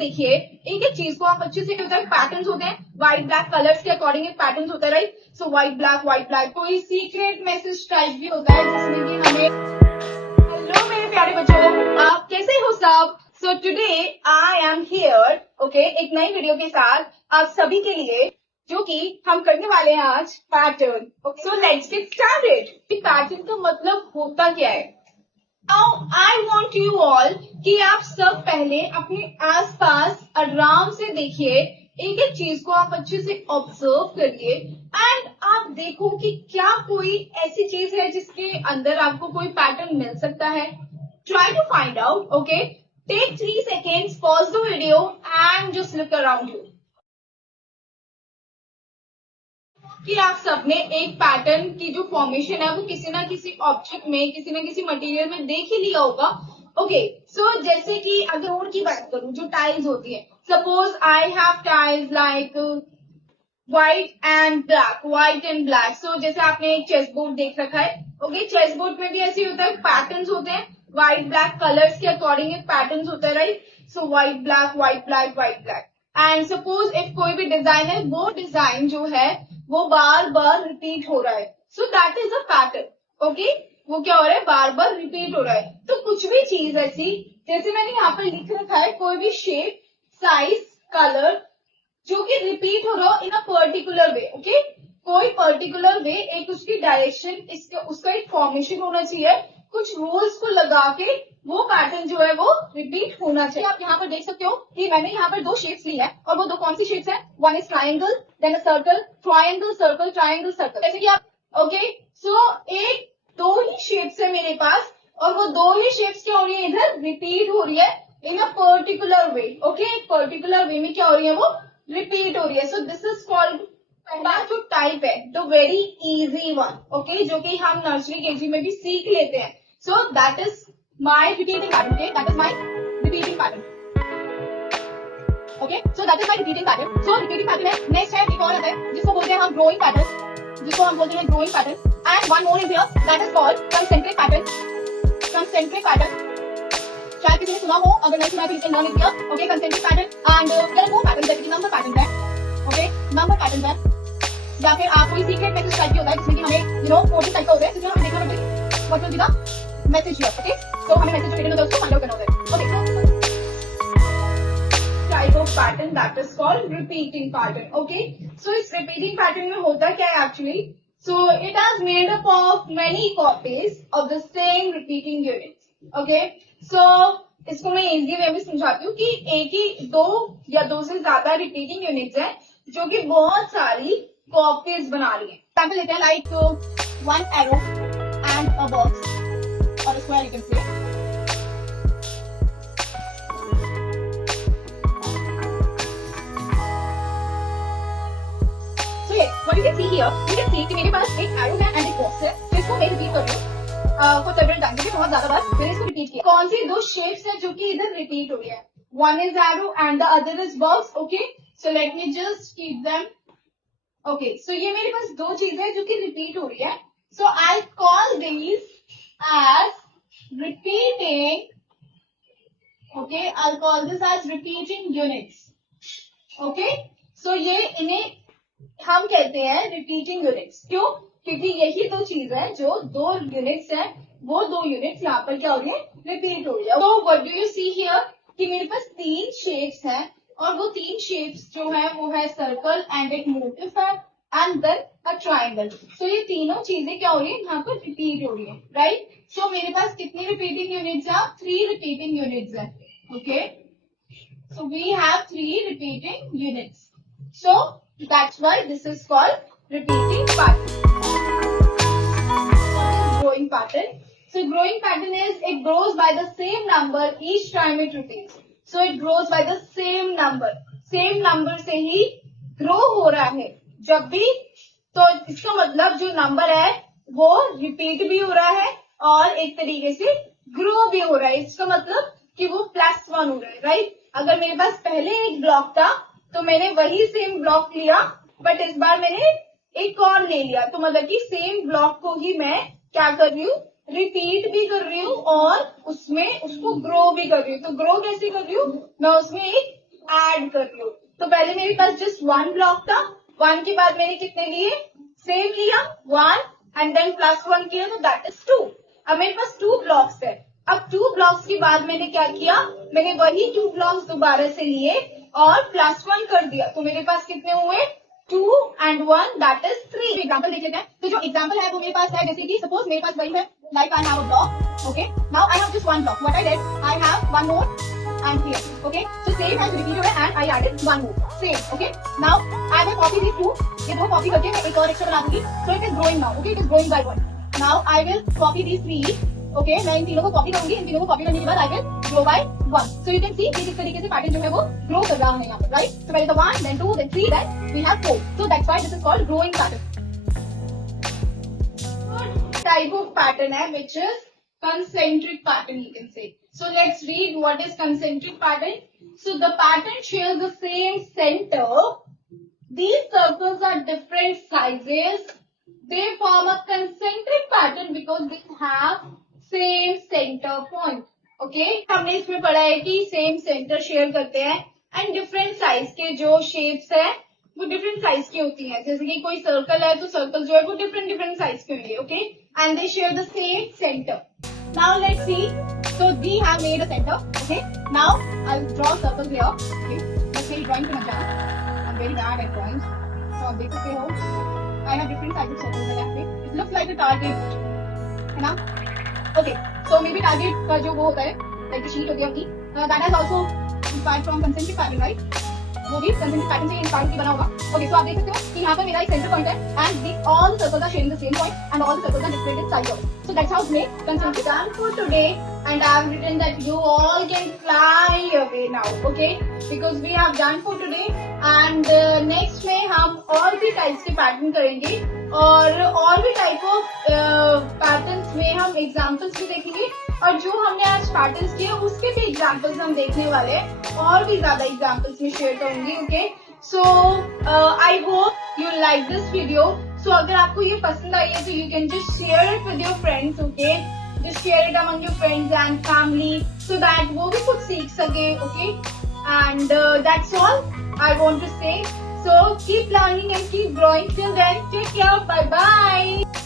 देखिए, एक एक चीज को आप अच्छे से होता है पैटर्न्स होते हैं, व्हाइट ब्लैक कलर्स के अकॉर्डिंग एक पैटर्न्स होता है, राइट। सो व्हाइट ब्लैक कोई सीक्रेट मैसेज टाइप भी होता है जिसमें कि हमें हेलो मेरे प्यारे बच्चों, आप कैसे हो सब। So today I am here, okay, एक नई वीडियो के साथ आप सभी के लिए, जो कि हम करने वाले हैं आज pattern. So let's get started. Pattern का मतलब होता क्या है। Now I want you all कि आप सब पहले अपने आसपास आराम से देखिए, एक एक चीज को आप अच्छे से ऑब्जर्व करिए एंड आप देखो कि क्या कोई ऐसी चीज है जिसके अंदर आपको कोई पैटर्न मिल सकता है। Try to find out, okay. Take 3 seconds, pause the video and just look around you. कि आप सबने एक पैटर्न की जो फॉर्मेशन है वो किसी ना किसी ऑब्जेक्ट में, किसी ना किसी मटेरियल में देख ही लिया होगा। ओके, सो जैसे कि अगर और की बात करूं, जो टाइल्स होती है, suppose I have tiles like white and black. So जैसे आपने एक चेस बोर्ड देख रखा है, ओके, चेस बोर्ड में भी ऐसे होता है, पैटर्न्स होते हैं, व्हाइट ब्लैक कलर्स के अकॉर्डिंग एक पैटर्न्स होता है, right. So white black and suppose if कोई भी डिजाइन है, वो डिजाइन जो है वो बार बार रिपीट हो रहा है, so that is a pattern, okay. वो क्या हो रहा है, बार बार रिपीट हो रहा है। तो कुछ भी चीज ऐसी, जैसे मैंने यहाँ पर लिख रखा है, कोई भी शेप, साइज, कलर जो कि रिपीट हो रहा हो इन अ पर्टिकुलर वे, ओके। कोई पर्टिकुलर वे, एक उसकी डायरेक्शन, उसका एक फॉर्मेशन होना चाहिए, कुछ रूल्स को लगा के वो पैटर्न जो है वो रिपीट होना चाहिए। आप यहाँ पर देख सकते हो कि मैंने यहाँ पर 2 शेप्स ली है, और वो 2 कौन सी शेप्स है, one is triangle then a circle, triangle circle, जैसे कि आप, ओके। सो एक 2 ही शेप्स है मेरे पास, और वो 2 ही शेप्स क्या हो रही है, इधर रिपीट हो रही है इन अ पर्टिकुलर वे, ओके। एक पर्टिकुलर वे में क्या हो रही है, वो रिपीट हो रही है। सो दिस इज कॉल्ड, पहला जो टाइप है, the very easy one, okay, जो कि हम नर्सरी केजी में भी सीख लेते हैं। So that is my repeating pattern, okay, that is my repeating pattern, okay. So that is my repeating pattern. So repeating pattern है। नेक्स्ट है एक और आता है जिसको बोलते हैं हम growing pattern, and one more is here, that is called concentric pattern. शायद किसी ने सुना हो, अगर नहीं सुना तो इसे लर्न किया, okay. Concentric pattern and there are 4 pattern, जैसे कि नंबर पैटर्न है, ओके, नंबर पैटर्न है, या फिर आप कोई सीक्रेट मैसेज टाइप की होता है जिसमें कि हमें 40 टाइप का होता है, जिसमें हमें देखना होता है what will be the message here, okay. So हमें मैसेज रिटर्न होता है, उसको फाइंड आउट करना होता है, okay. Type of pattern that is called repeating pattern, okay. So इस रिपीटिंग पैटर्न में होता क्या है actually, so it has made up of many copies of the same repeating unit, okay. So इसको मैं इजी वे में समझाती हूँ कि एक ही 2 या 2 से ज्यादा रिपीटिंग यूनिट्स हैं जो कि बहुत सारी कॉपीज बना रही है। एग्जाम्पल लेते हैं, like 1 arrow and a box और square, you can say. So yes, what you can see here, you can see कि मेरे पास एक एरो है एंड एक बॉक्स है, जिसको मैं रिपीट कर रही हूँ फॉर सेवरल टाइम्स, बहुत ज्यादा बार मैंने इसको रिपीट किया। कौन सी 2 शेप्स है जो कि इधर रिपीट हो रही है, one is arrow and the other is box, okay. So let me just keep them, okay. So ये मेरे पास 2 चीजें हैं जो कि रिपीट हो रही है, so I call these as repeating, okay, I call this as repeating units, okay. So ये इन्हें हम कहते हैं रिपीटिंग यूनिट्स। क्यों? क्योंकि यही 2 चीज है, जो 2 यूनिट्स है, वो 2 यूनिट्स यहाँ पर क्या हो रही है, रिपीट हो रही है। तो what do you see here कि मेरे पास 3 शेप्स हैं, और वो 3 शेप्स जो है वो है सर्कल एंड एक मोटिव है एंड देन अ ट्राइंगल। सो ये तीनों चीजें क्या हो रही है, यहाँ पर रिपीट हो रही है, राइट। सो मेरे पास कितनी रिपीटिंग यूनिट्स है, 3 repeating units okay, so. We we हैव 3 repeating units, so that's why this is called repeating pattern. Growing pattern. So growing pattern is, it grows by the same number each time it repeats. So it grows by the same number. Same number से ही grow हो रहा है जब भी, तो इसका मतलब जो नंबर है वो रिपीट भी हो रहा है और एक तरीके से ग्रो भी हो रहा है। इसका मतलब कि वो +1 हो रहा है, राइट। अगर मेरे पास पहले एक ब्लॉक था तो मैंने वही सेम ब्लॉक लिया, बट इस बार मैंने एक और ले लिया, तो मतलब कि सेम ब्लॉक को ही मैं क्या कर रही हूँ, रिपीट भी कर रही हूँ और उसमें उसको ग्रो भी कर रही हूँ। तो ग्रो कैसे कर रही हूँ, मैं उसमें एक ऐड कर लो। तो पहले मेरे पास जस्ट 1 ब्लॉक था, 1 के बाद मैंने कितने लिए, सेम लिया 1 एंड देन +1 किया तो दैट इज 2। अब मेरे पास 2 ब्लॉक्स है। अब 2 ब्लॉक्स के बाद मैंने क्या किया, मैंने वही 2 ब्लॉक्स दोबारा से लिए और +1 कर दिया। तो मेरे पास कितने हुए, 2 and 1 that is 3। एग्जाम्पल देख लेते हैं। तो जो एग्जाम्पल है वो मेरे पास है, जैसे कि सपोज मेरे पास वही है, like I have a block, okay, now I have just 1 block, what I did, I have 1 more and here, okay, so same has repeated and I added 1 more, same, okay, now I will copy these 2, ये दो copy करके मैं एक और extra बना दूंगी, so it is growing now, okay, it is growing by 1। now I will copy these 3, okay, मैं इन तीनों को कॉपी करूंगी, इन तीनों को कॉपी करने के बाद I will grow by 1। so you can see कि किस तरीके से पैटर्न जो है वो ग्रो कर रहा है यहाँ पर, राइट। so पहले तो 1 then 2 then 3 then we have 4, so that's why this is called growing pattern। type of pattern है which is concentric pattern, you can say। so let's read what is concentric pattern। so the pattern shares the same center, these circles are different sizes, they form a concentric pattern because they have same center point, okay। हमने इसमें पढ़ा है कि same centre share करते हैं and different size के जो shapes है वो डिफरेंट साइज की होती हैं। जैसे कि कोई सर्कल है तो सर्कल जो है वो डिफरेंट साइज के होंगे, okay, and they share the same centre. Now let's see, so we have made a centre, okay, now I will draw circle here, okay, बस मेरी ड्राइंग पे मत जाना, I am very bad at drawings. So आप देख सकते हो I have different size of circles यहाँ पे, it looks like a target, है ना, okay. So maybe target का जो वो होता है लाइक शीट होती है अपनी, that has also inspired from concentric pattern, right, वो भी कंसेंट्रिक पैटर्न से इंस्पायर बना होगा। ओके, सो आप देख सकते हो कि यहाँ पर मेरा एक सेंटर पॉइंट है and all the circles are sharing the same point and all the circles are displayed inside of, so that's how we concentric pattern for today and I have written that you all can fly away now, okay, because we have done for today and next में हम और भी types के pattern करेंगे और भी type of patterns में हम एग्जांपल्स भी देखेंगे और जो हमने आज पैटर्न्स किए उसके भी एग्जांपल्स हम देखने वाले हैं और भी ज्यादा एग्जांपल्स में शेयर करूंगी, okay. So I hope you like this video. So अगर आपको ये पसंद आई है तो you can just share it with your friends, okay, just share it among your friends and family so that वो भी कुछ सीख सके, okay, and that's all I want to say। so keep learning and keep growing, till then take care, bye bye।